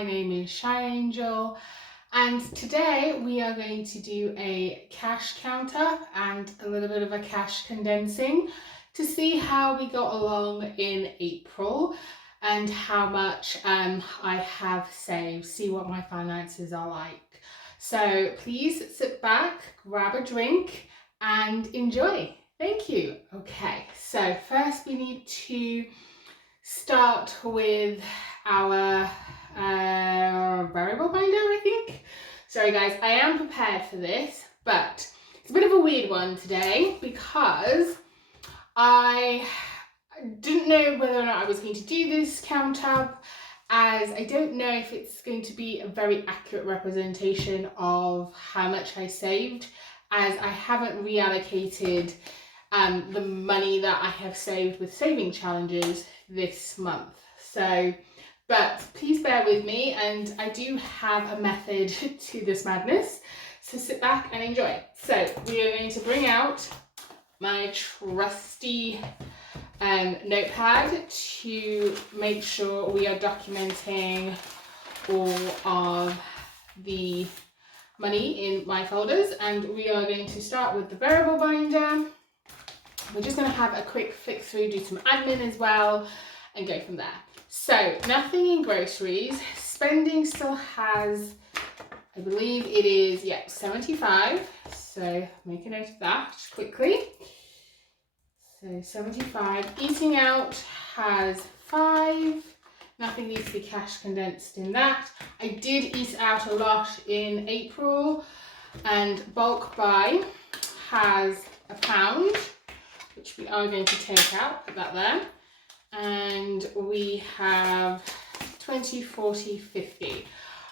my name is Shy Angel, and today we are going to do a cash counter and a little bit of a cash condensing to see how we got along in April and how much I have saved, see what my finances are like. So please sit back, grab a drink and enjoy. Thank you. Okay, so first we need to start with our variable binder, I think. Sorry guys, I am prepared for this, but it's a bit of a weird one today because I didn't know whether or not I was going to do this count up, as I don't know if it's going to be a very accurate representation of how much I saved, as I haven't reallocated the money that I have saved with saving challenges this month. So, but please bear with me, and I do have a method to this madness, so sit back and enjoy. So we are going to bring out my trusty notepad to make sure we are documenting all of the money in my folders, and we are going to start with the variable binder. We're just going to have a quick flick through, do some admin as well, and go from there. So nothing in groceries. Spending still has, I believe it is, yeah, 75. So make a note of that quickly. So 75. Eating out has 5. Nothing needs to be cash condensed in that. I did eat out a lot in April, and bulk buy has £1, which we are going to take out, put that there. And we have 20, 40, 50.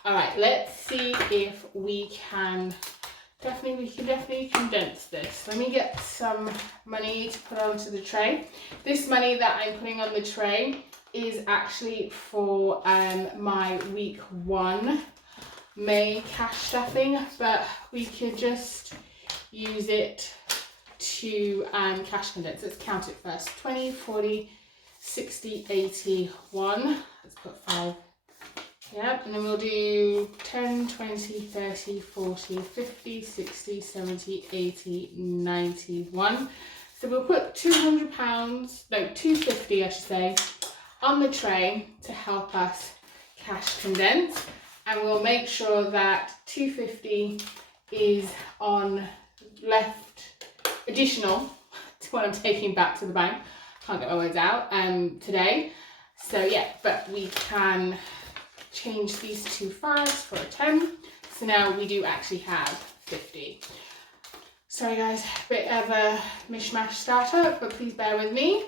All right, let's see if we can definitely condense this. Let me get some money to put onto the tray. This money that I'm putting on the tray is actually for my week 1 May cash stuffing, but we could just use it to cash condense. Let's count it first. 20, 40, 60, 80, 1. Let's put 5. Yeah, and then we'll do 10, 20, 30, 40, 50, 60, 70, 80, 91. So we'll put £250, I should say, on the tray to help us cash condense, and we'll make sure that 250 is on left additional to what I'm taking back to the bank. Can't get my words out today. So yeah, but we can change these two 5s for a 10. So now we do actually have 50. Sorry guys, a bit of a mishmash startup, but please bear with me.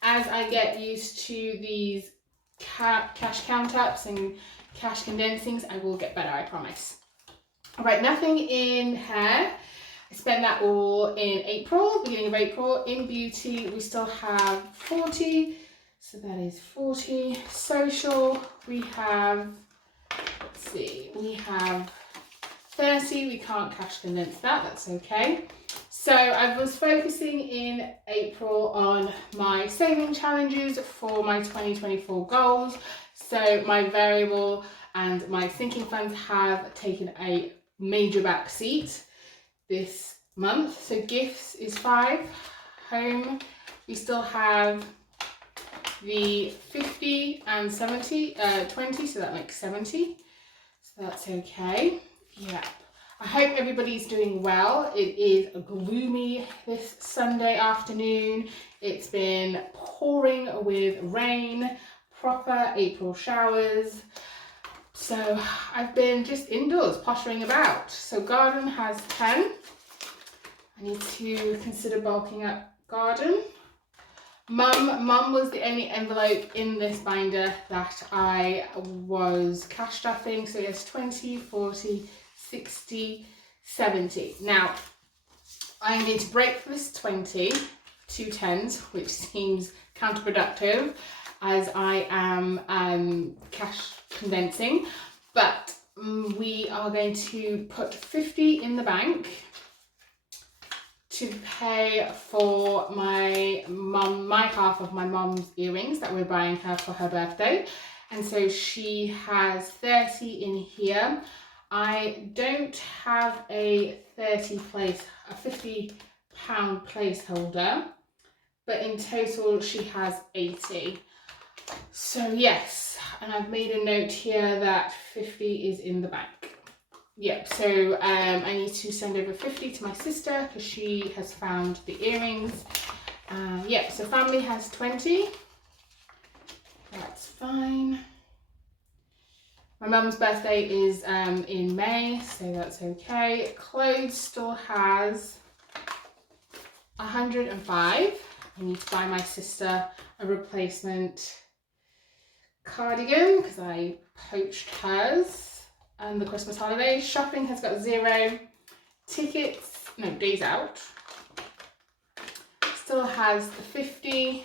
As I get used to these cash count ups and cash condensings, I will get better, I promise. All right, nothing in hair. I spent that all in April, beginning of April. In beauty, we still have 40. So that is 40. Social, we have, let's see, we have 30. We can't cash condense that, that's okay. So I was focusing in April on my saving challenges for my 2024 goals. So my variable and my sinking funds have taken a major back seat this month. So gifts is 5. Home, we still have the 50 and 70, 20, so that makes 70. So that's okay. Yeah. I hope everybody's doing well. It is gloomy this Sunday afternoon. It's been pouring with rain, proper April showers. So I've been just indoors pottering about. So garden has 10. I need to consider bulking up garden. Mum was the only envelope in this binder that I was cash stuffing. So it's 20, 40, 60, 70. Now, I'm going to break this 20, 2 10s, which seems counterproductive as I am cash condensing, but we are going to put 50 in the bank to pay for my half of my mum's earrings that we're buying her for her birthday. and so she has 30 in here. I don't have a £50 placeholder, but in total she has 80. So yes, and I've made a note here that 50 is in the bank. Yep, so I need to send over 50 to my sister because she has found the earrings. Yep, so family has 20. That's fine. My mum's birthday is in May, so that's okay. Clothes still has 105. I need to buy my sister a replacement cardigan because I poached hers and the Christmas holidays. Shopping has got 0. Tickets, no, days out, still has the 50.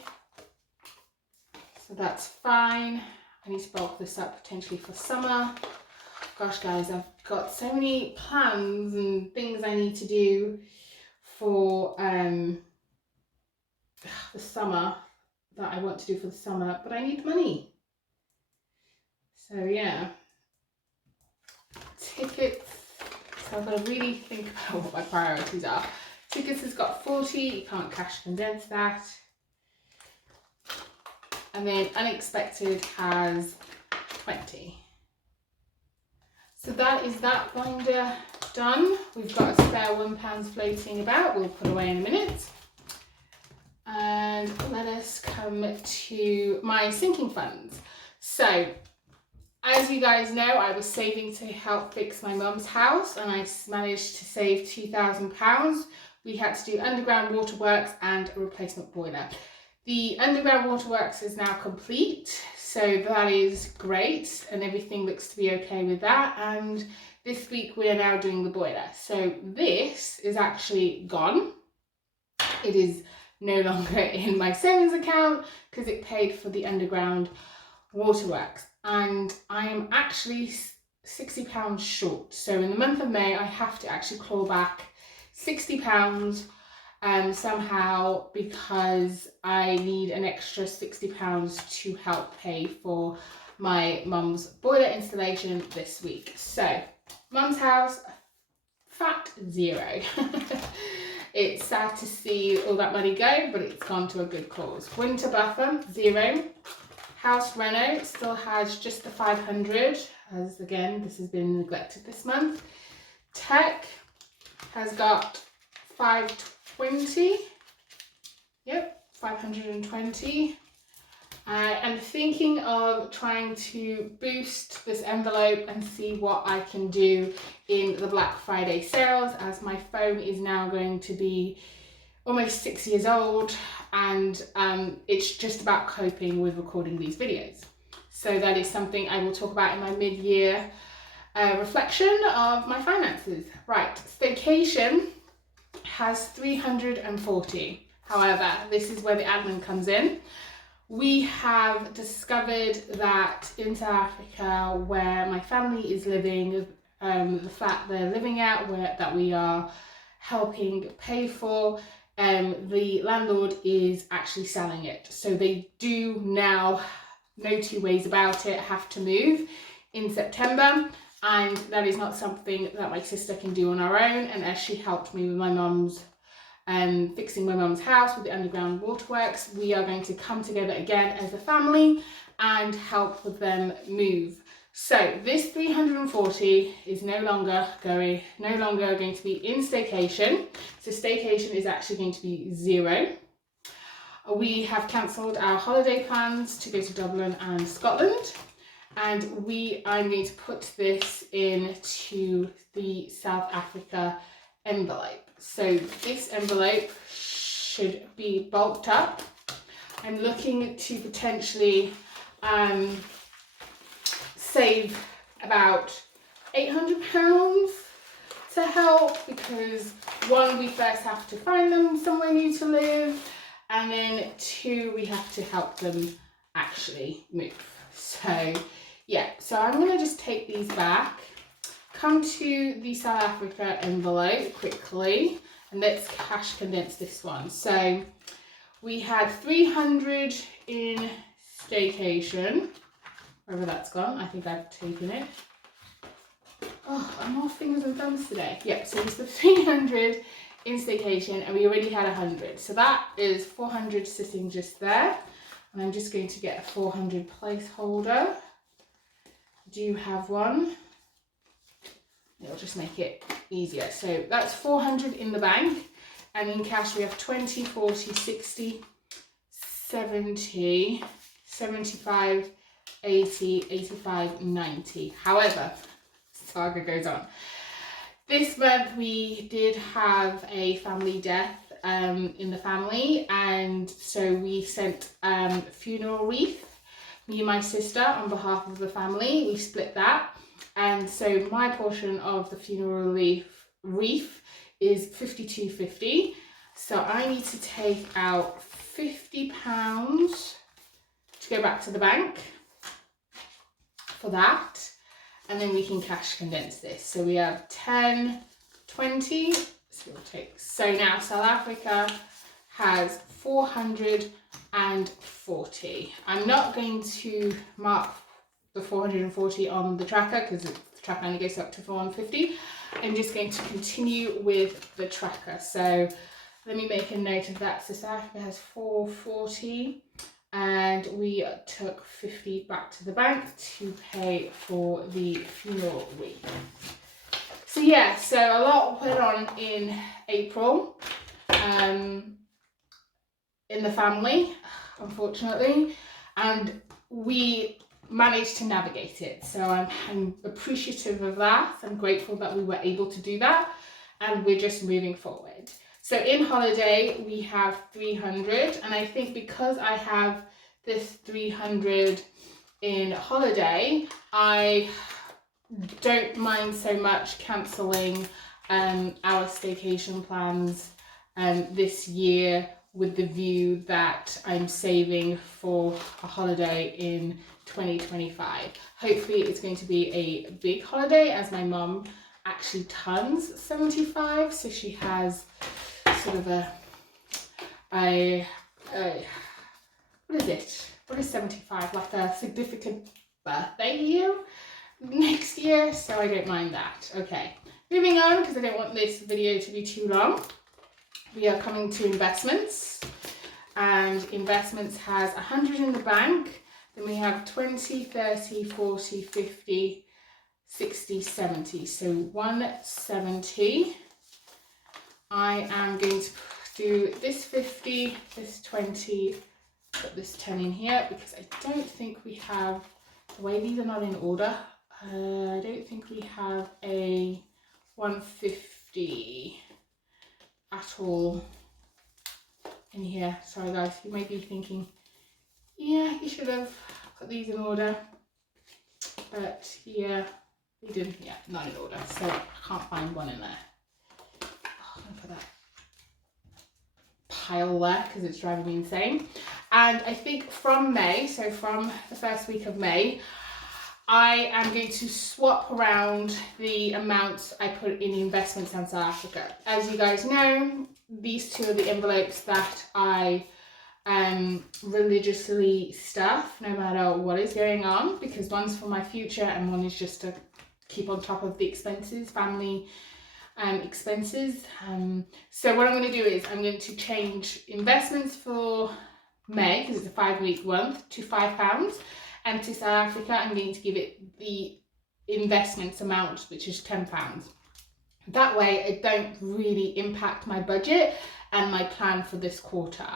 So that's fine. I need to bulk this up potentially for summer. Gosh guys, I've got so many plans and things I need to do for the summer that I want to do for the summer, but I need money. So yeah. Tickets, so I've got to really think about what my priorities are. Tickets has got 40, you can't cash condense that. And then unexpected has 20. So that is that binder done. We've got a spare £1 floating about, we'll put away in a minute. And let us come to my sinking funds. So, as you guys know, I was saving to help fix my mum's house and I managed to save £2,000. We had to do underground waterworks and a replacement boiler. The underground waterworks is now complete, so that is great and everything looks to be okay with that. And this week we are now doing the boiler. So this is actually gone. It is no longer in my savings account because it paid for the underground waterworks. And I am actually £60 short. So in the month of May, I have to actually claw back £60 somehow because I need an extra £60 to help pay for my mum's boiler installation this week. So mum's house, fat 0. It's sad to see all that money go, but it's gone to a good cause. Winter buffer, 0. House reno still has just the 500, as again, this has been neglected this month. Tech has got 520. Yep, 520. I'm thinking of trying to boost this envelope and see what I can do in the Black Friday sales, as my phone is now going to be almost 6 years old and it's just about coping with recording these videos. So that is something I will talk about in my mid-year reflection of my finances. Right, staycation has 340. However, this is where the admin comes in. We have discovered that in South Africa, where my family is living, the flat they're living at, that we are helping pay for, the landlord is actually selling it. So they do now, no two ways about it, have to move in September. And that is not something that my sister can do on her own. And as she helped me with my mum's fixing my mum's house with the underground waterworks, we are going to come together again as a family and help with them move. So this 340 is no longer going to be in staycation. So staycation is actually going to be 0. We have cancelled our holiday plans to go to Dublin and Scotland, and I'm going to put this into the South Africa envelope. So this envelope should be bulked up. I'm looking to potentially save about £800 to help, because 1, we first have to find them somewhere new to live, and then 2, we have to help them actually move. So yeah, so I'm going to just take these back, come to the South Africa envelope quickly, and let's cash condense this one. So we had 300 in staycation. wherever that's gone. I think I've taken it. Oh, I'm more fingers and thumbs today. Yep, so it's the 300 in staycation, and we already had 100. So that is 400 sitting just there. And I'm just going to get a 400 placeholder. Do you have one? It'll just make it easier. So that's 400 in the bank, and in cash we have 20, 40, 60, 70, 75, 80, 85, 90. However, saga goes on. This month we did have a family death in the family, and so we sent funeral wreath, me and my sister, on behalf of the family. We split that, and so my portion of the funeral wreath is £52.50. So I need to take out £50 to go back to the bank for that, and then we can cash condense this. So we have 10, 20, so we'll take, so now South Africa has 440. I'm not going to mark the 440 on the tracker because the tracker only goes up to 450. I'm just going to continue with the tracker. So let me make a note of that. So South Africa has 440, and we took 50 back to the bank to pay for the funeral wreath. So yeah, so a lot went on in April in the family, unfortunately, and we managed to navigate it. So I'm appreciative of that. I'm grateful that we were able to do that, and we're just moving forward. So in holiday, we have 300, and I think because I have this 300 in holiday, I don't mind so much cancelling our staycation plans this year, with the view that I'm saving for a holiday in 2025. Hopefully it's going to be a big holiday, as my mum actually turns 75, so she has sort of a what is it? What is 75? Like a significant birthday year next year, so I don't mind that. Okay, moving on, because I don't want this video to be too long. We are coming to investments, and investments has 100 in the bank. Then we have 20, 30, 40, 50, 60, 70. So 170. I am going to do this 50, this 20, put this 10 in here, because I don't think we have, the way these are not in order, I don't think we have a 150 at all in here. Sorry guys, you may be thinking, yeah, you should have put these in order, but yeah, we didn't. Yeah, not in order, so I can't find one in there. Oh, I'm gonna put that pile there because it's driving me insane. And I think from May, so from the first week of May, I am going to swap around the amounts I put in investments in South Africa. As you guys know, these two are the envelopes that I religiously stuff no matter what is going on, because one's for my future and one is just to keep on top of the expenses, family expenses. So what I'm going to do is I'm going to change investments for May, because it's a 5-week month, to £5, and to South Africa I'm going to give it the investments amount, which is £10. That way it don't really impact my budget and my plan for this quarter.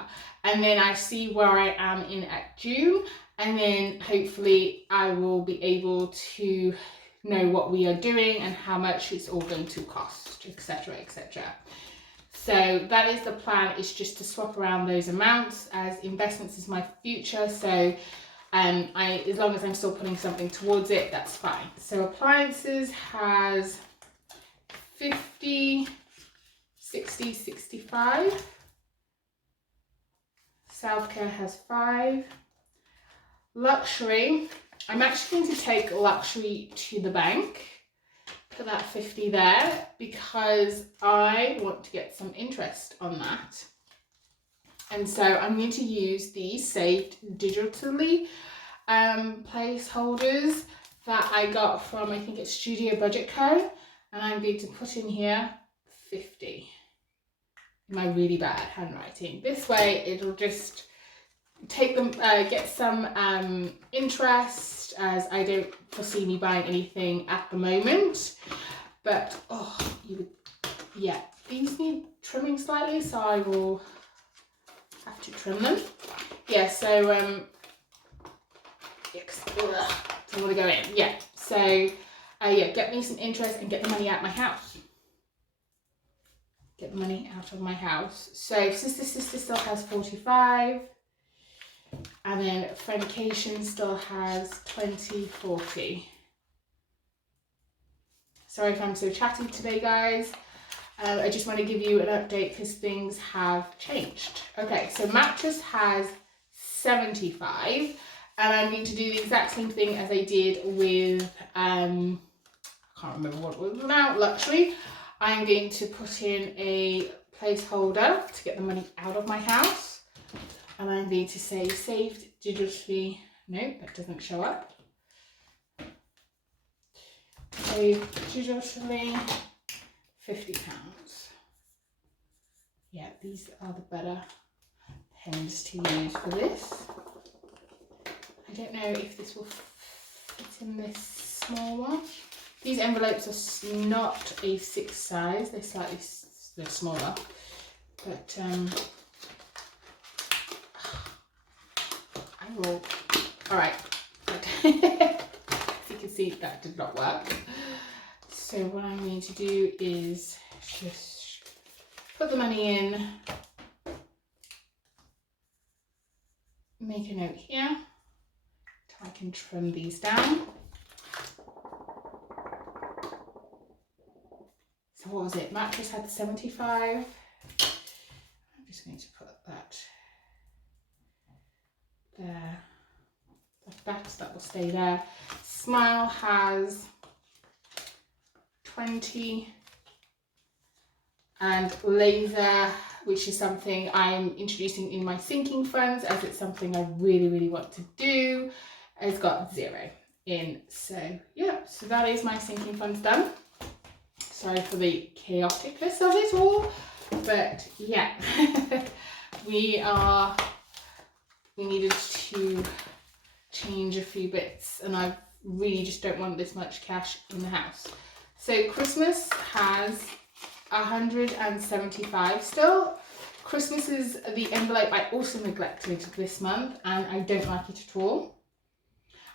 And then I see where I am in at June, and then hopefully I will be able to know what we are doing and how much it's all going to cost, etc, etc. So that is the plan, is just to swap around those amounts, as investments is my future. So as long as I'm still putting something towards it, that's fine. So appliances has 50, 60, 65. Self-care has 5. Luxury, I'm actually going to take luxury to the bank, put that 50 there, because I want to get some interest on that. And so I'm going to use these saved digitally placeholders that I got from, I think it's Studio Budget Co. And I'm going to put in here 50 in my really bad handwriting. This way it'll just take them, get some interest, as I don't foresee me buying anything at the moment. But yeah, these need trimming slightly, so I will have to trim them. Yeah, so don't want to go in. Yeah, so yeah, get me some interest and get the money out of my house. Get the money out of my house. So Sister still has 45. And then Friendication still has 20/40. Sorry if I'm so chatty today, guys. I just want to give you an update because things have changed. Okay, so Mattress has 75. And I'm going to do the exact same thing as I did with, I can't remember what it was now, Luxury. I'm going to put in a placeholder to get the money out of my house. And I'm going to say saved digitally. Nope, that doesn't show up. Saved digitally, £50. Yeah, these are the better pens to use for this. I don't know if this will fit in this small one. These envelopes are not a 6 size, they're smaller. But I will, all right. As you can see, that did not work. So what I'm going to do is just put the money in, make a note here, so I can trim these down. So what was it? Mattress had 75. I'm just going to put that there. That will stay there. Smile has 20. And Laser, which is something I'm introducing in my sinking funds, as it's something I really, really want to do, has got 0 in. So yeah, so that is my sinking funds done. Sorry for the chaoticness of it all, but yeah, we needed to change a few bits, and I really just don't want this much cash in the house. So Christmas has 175 still. Christmas is the envelope I also neglected this month, and I don't like it at all.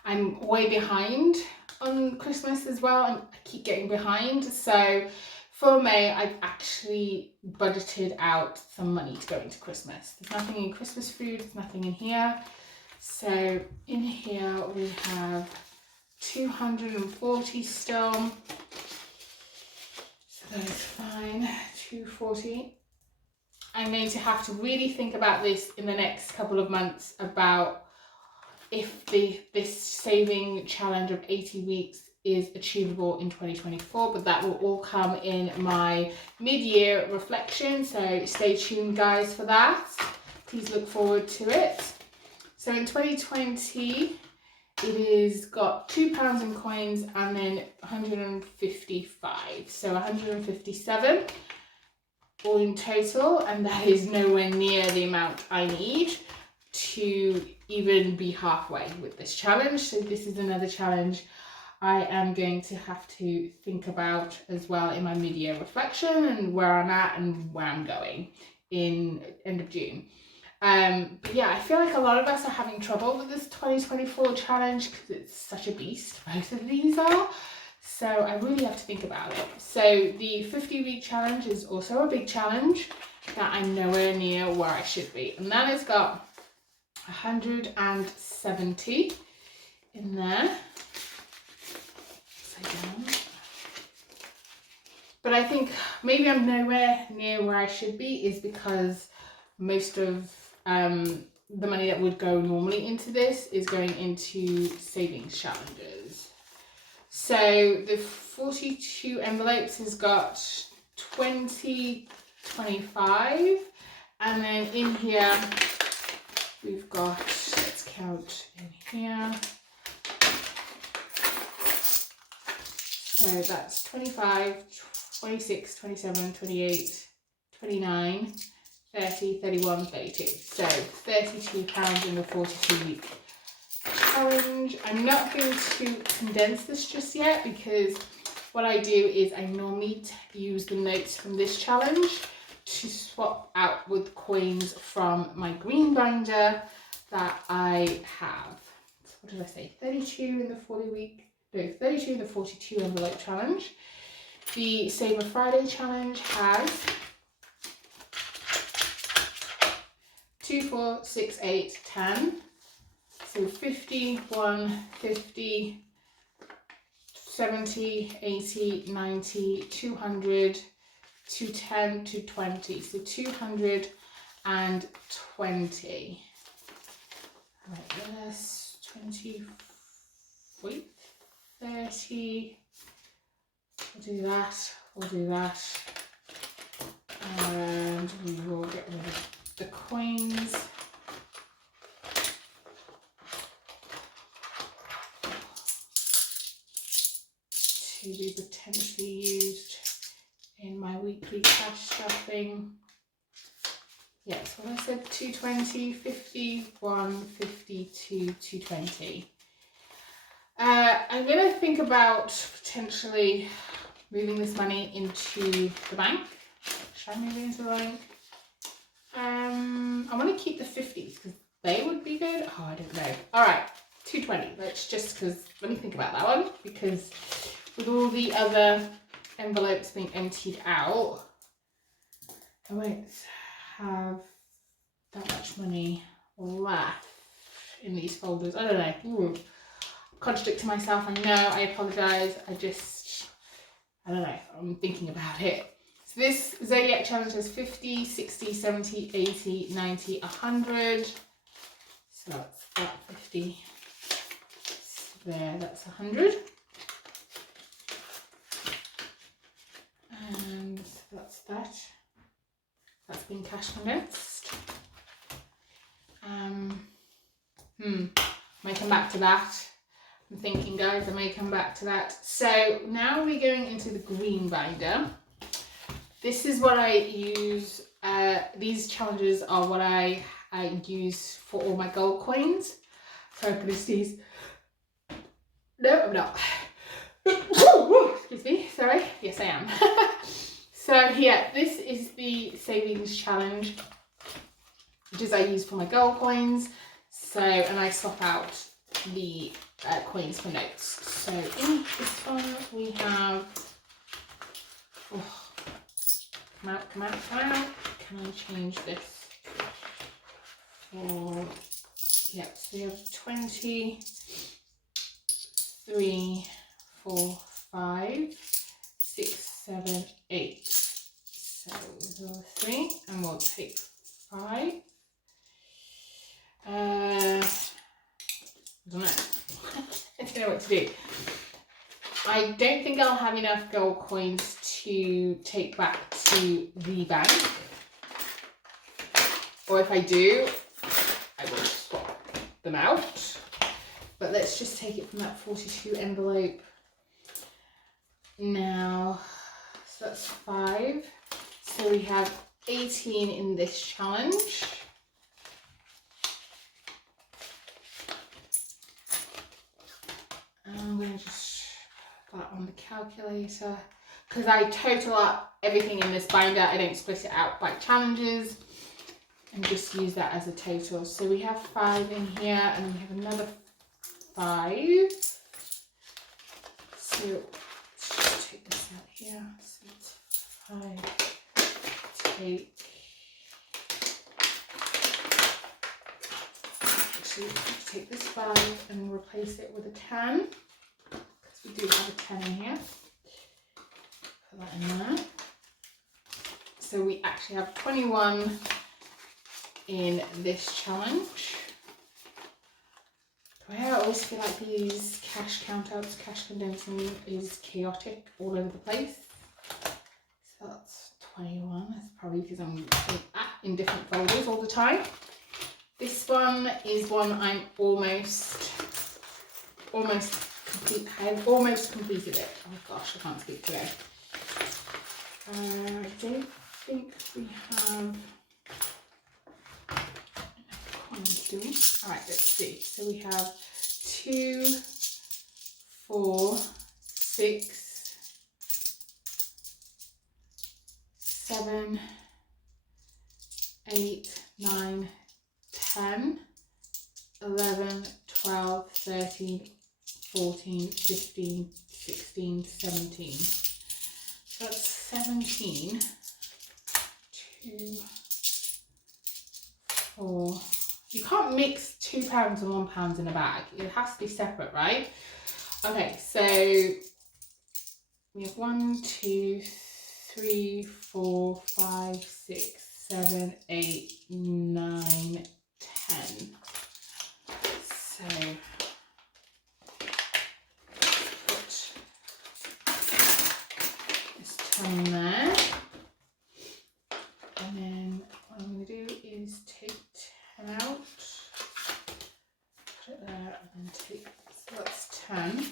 I'm way behind on Christmas as well, and I keep getting behind. So for May, I've actually budgeted out some money to go into Christmas. There's nothing in Christmas food, there's nothing in here. So in here we have 240 still. So that is fine, 240. I'm going to have to really think about this in the next couple of months about if this saving challenge of 80 weeks is achievable in 2024, but that will all come in my mid-year reflection, so stay tuned guys for that. Please look forward to it. So in 2020 it is got £2 in coins and then 155, so 157 all in total, and that is nowhere near the amount I need to even be halfway with this challenge. So this is another challenge I am going to have to think about as well in my mid-year reflection, and where I'm at and where I'm going in end of June. But yeah, I feel like a lot of us are having trouble with this 2024 challenge because it's such a beast, both of these are. So I really have to think about it. So the 50-week challenge is also a big challenge that I'm nowhere near where I should be. And that has got 170 in there. But I think maybe I'm nowhere near where I should be is because most of the money that would go normally into this is going into savings challenges. So the 42 envelopes has got 20, 25, and then in here we've got, let's count in here, that's 25, 26, 27, 28, 29, 30, 31, 32. So £32 in the 42-week challenge. I'm not going to condense this just yet because what I do is I normally use the notes from this challenge to swap out with coins from my green binder that I have. So what did I say? 32 in the 32 in the 42 envelope challenge. The Saver Friday challenge has 2, 4, 6, 8, 10. So 50, 1, 50, 70, 80, 90, 200, 210, 220. So 220. Right, yes, 20, wait, 30. We'll do that. And we will get rid of the coins. To be potentially used in my weekly cash stuffing. Yes, what I said, 220, 50, 1, 52, 220. I'm going to think about potentially moving this money into the bank. Should I move it into the bank? I want to keep the 50s because they would be good. Oh, I don't know. All right, 220. Let's just, because let me think about that one, because with all the other envelopes being emptied out, I won't have that much money left in these folders. I don't know. Ooh. Contradicting myself, I know, I apologise. I don't know, I'm thinking about it. So this Zodiac challenge has 50, 60, 70, 80, 90, 100. So that's that 50. There, that's 100. And that's that. That's been cash condensed. May come back to that. I'm thinking, guys, I may come back to that. So now we're going into the green binder. This is what I use. These challenges are what I use for all my gold coins. So I'm going to sneeze. No, I'm not. Excuse me, sorry. Yes, I am. So yeah, this is the savings challenge, which is I use for my gold coins. So, and I swap out the coins for notes. So in this one we have, come out. Can I change this for, yeah, so we have 20, 3, 4, 5, 6, 7, 8. So we'll go 3 and we'll take 5. I don't know. I don't know what to do. I don't think I'll have enough gold coins to take back to the bank. Or if I do, I will swap them out. But let's just take it from that 42 envelope. Now, so that's 5. So we have 18 in this challenge. I'm going to just put that on the calculator because I total up everything in this binder. I don't split it out by challenges and just use that as a total. So we have 5 in here and we have another 5. So let's just take this out here. So it's 5. Take this 5 and replace it with a 10, because we do have a 10 in here. Put that in there. So we actually have 21 in this challenge. I always feel like these cash countouts, cash condensing is chaotic all over the place. So that's 21. That's probably because I'm in different folders all the time. This one is one I'm almost I've almost completed it. Oh gosh, I can't speak today. I don't think we have coins, do we? Alright, let's see. So we have 2, 4, 6, 7, 8, 9, 10, 11, 12, 13, 14, 15, 16, 17. So that's 17. 2, 4. You can't mix £2 and £1 in a bag. It has to be separate, right? Okay, so we have 1, 2, 3, 4, 5, 6, 7, 8, 9, 10. So put this 10 there. And then what I'm going to do is take 10 out, put it there, and then take, so that's 10.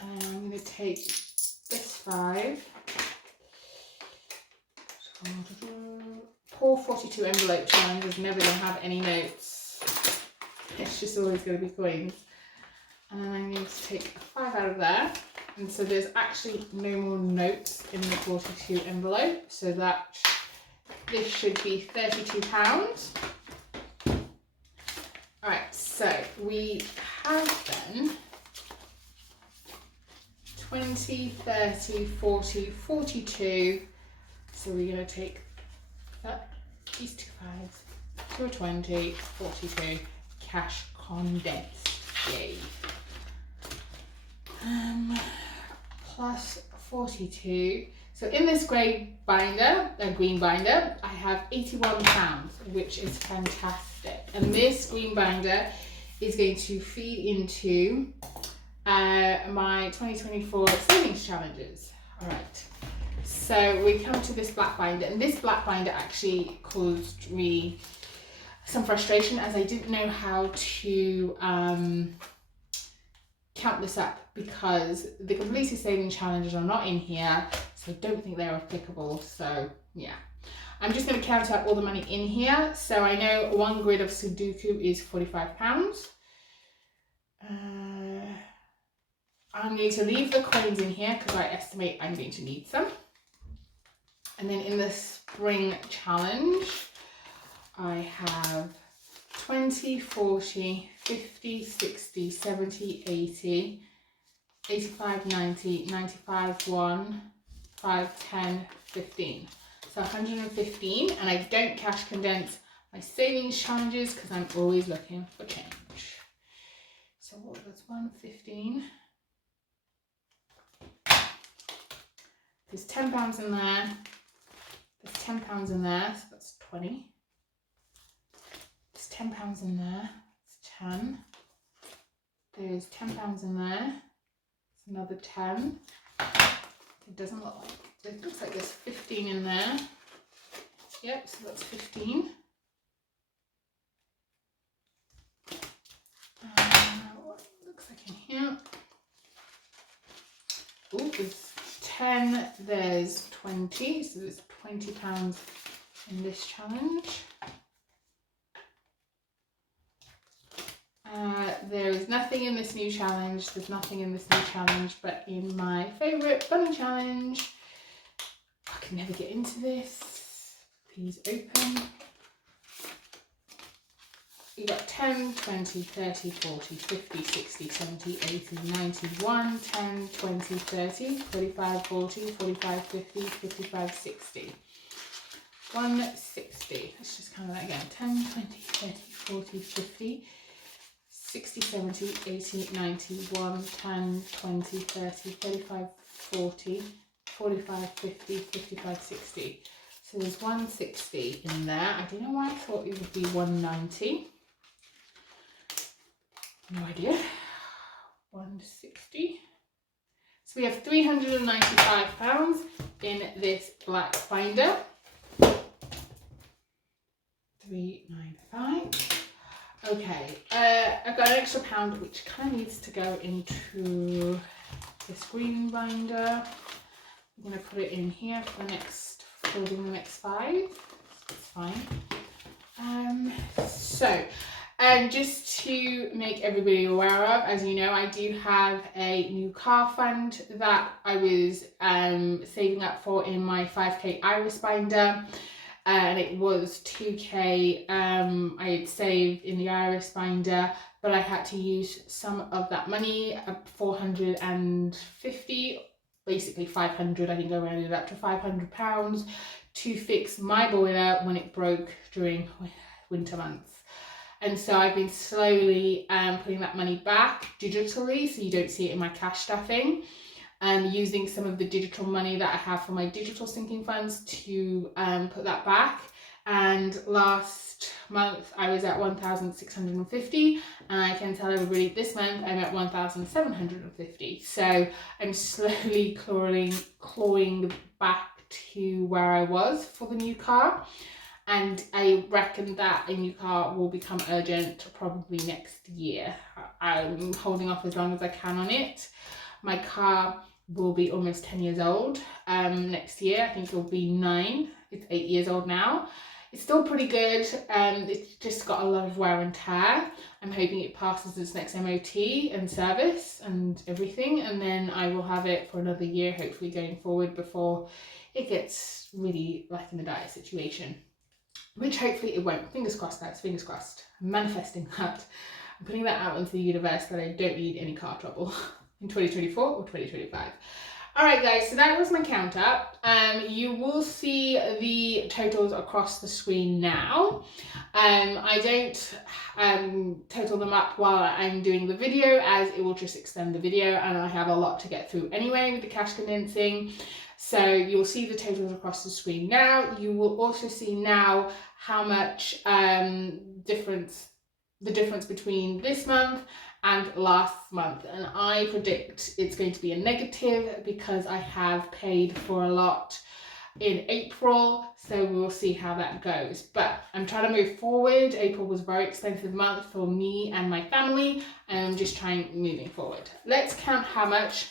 And I'm going to take this 5, pour 42 envelope challenge is never going to have any notes. It's just always going to be coins. And then I'm going to take 5 out of there. And so there's actually no more notes in the 42 envelope. So that this should be £32. Alright, so we have then 20, 30, 40, 42. So we're going to take that, these 2 5s, 2 20, 42, cash condensed. Yay. Plus 42. So in this grey binder, green binder, I have £81, which is fantastic. And this green binder is going to feed into my 2024 savings challenges. All right. So we come to this black binder, and this black binder actually caused me some frustration as I didn't know how to count this up because the completed savings challenges are not in here, so I don't think they're applicable. So yeah, I'm just going to count out all the money in here. So I know one grid of Sudoku is £45. I'm going to leave the coins in here because I estimate I'm going to need some. And then in the spring challenge, I have 20, 40, 50, 60, 70, 80, 85, 90, 95, 1, 5, 10, 15. So 115, and I don't cash condense my savings challenges because I'm always looking for change. So what was 115? There's £10 in there. There's £10 in there, so that's 20. There's £10 in there, it's 10. There's £10 in there, it's another 10. It doesn't look like, it looks like there's 15 in there. Yep, so that's 15. What it looks like in here? Oh, there's 10, there's 20, so there's £20 in this challenge. There is nothing in this new challenge, there's nothing in this new challenge, but in my favourite bunny challenge, I can never get into this. Please open. You got 10, 20, 30, 40, 50, 60, 70, 80, 90, 1, 10, 20, 30, 35, 40, 45, 50, 55, 60. 160. Let's just count that again. 10, 20, 30, 40, 50, 60, 70, 80, 90, 1, 10, 20, 30, 35, 40, 45, 50, 55, 60. So there's 160 in there. I don't know why I thought it would be 190. No idea. 160. So we have £395 in this black binder. 395. Okay, I've got an extra pound which kind of needs to go into this green binder. I'm going to put it in here for building the next 5. It's fine. Just to make everybody aware of, as you know, I do have a new car fund that I was saving up for in my 5k iris binder, and it was 2k I had saved in the iris binder, but I had to use some of that money, 450, basically 500, I think I rounded up to £500, to fix my boiler when it broke during winter months. And so I've been slowly putting that money back digitally, so you don't see it in my cash stuffing, and using some of the digital money that I have for my digital sinking funds to put that back. And last month I was at 1,650, and I can tell everybody this month I'm at 1,750. So I'm slowly clawing back to where I was for the new car. And I reckon that a new car will become urgent probably next year. I'm holding off as long as I can on it. My car will be almost 10 years old next year. I think it'll be 9. It's 8 years old now. It's still pretty good. It's just got a lot of wear and tear. I'm hoping it passes its next MOT and service and everything, and then I will have it for another year, hopefully going forward, before it gets really like in a dire situation. Which hopefully it won't. Fingers crossed, guys, fingers crossed. I'm manifesting that. I'm putting that out into the universe that I don't need any car trouble in 2024 or 2025. Alright guys, so that was my count up. You will see the totals across the screen now. I don't total them up while I'm doing the video, as it will just extend the video, and I have a lot to get through anyway with the cash condensing. So you'll see the totals across the screen now. You will also see now how much difference between this month and last month, and I predict it's going to be a negative because I have paid for a lot in April, so we'll see how that goes. But I'm trying to move forward. April was a very expensive month for me and my family, and I'm just moving forward. Let's count how much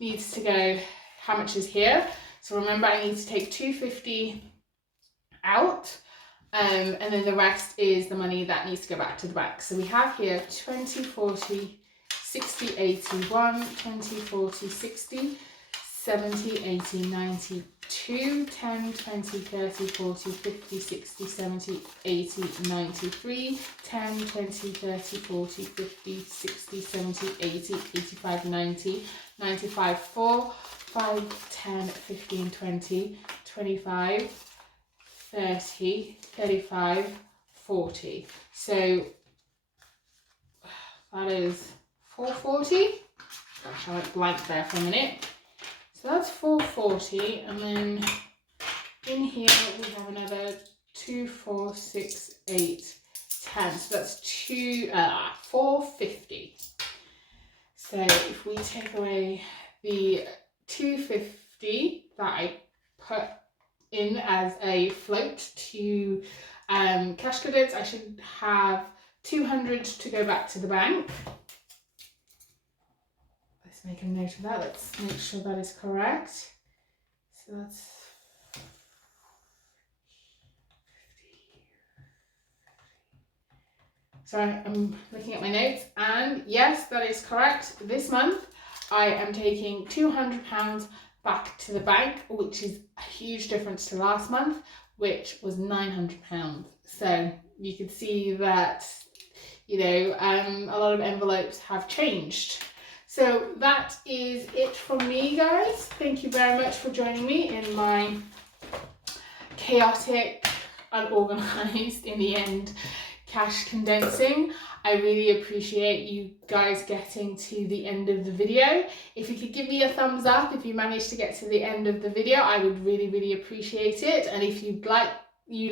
needs to go. How much is here? So remember, I need to take 250 out, and then the rest is the money that needs to go back to the bank. So we have here 20, 40, 60, 81, 20, 40, 60, 70, 80, 92, 10, 20, 30, 40, 50, 60, 70, 80, 93, 10, 20, 30, 40, 50, 60, 70, 80, 85, 90, 95, 4, 5, 10, 15, 20, 25, 30, 35, 40. So that is 440. Gosh, I went blank there for a minute. So that's 440, and then in here we have another 2, 4, 6, 8, 10. So that's 450. So if we take away the 250 that I put in as a float to cash credits, I should have 200 to go back to the bank. Let's make a note of that. Let's make sure that is correct. So that's 50. Sorry, I'm looking at my notes, and yes, that is correct. This month I am taking £200 back to the bank, which is a huge difference to last month, which was £900. So you can see that, you know, a lot of envelopes have changed. So that is it from me, guys. Thank you very much for joining me in my chaotic, unorganized, in the end, cash condensing. I really appreciate you guys getting to the end of the video. If you could give me a thumbs up if you managed to get to the end of the video, I would really appreciate it. And if you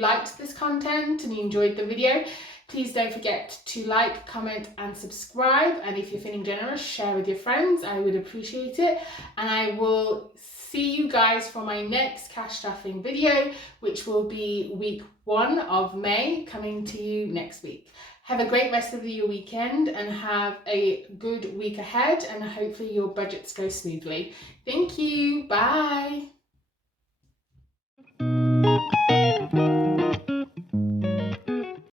liked this content and you enjoyed the video, please don't forget to like, comment and subscribe. And if you're feeling generous, share with your friends. I would appreciate it. And I will see you guys for my next cash stuffing video, which will be week 1 of May, coming to you next week. Have a great rest of your weekend and have a good week ahead, and hopefully your budgets go smoothly. Thank you. Bye.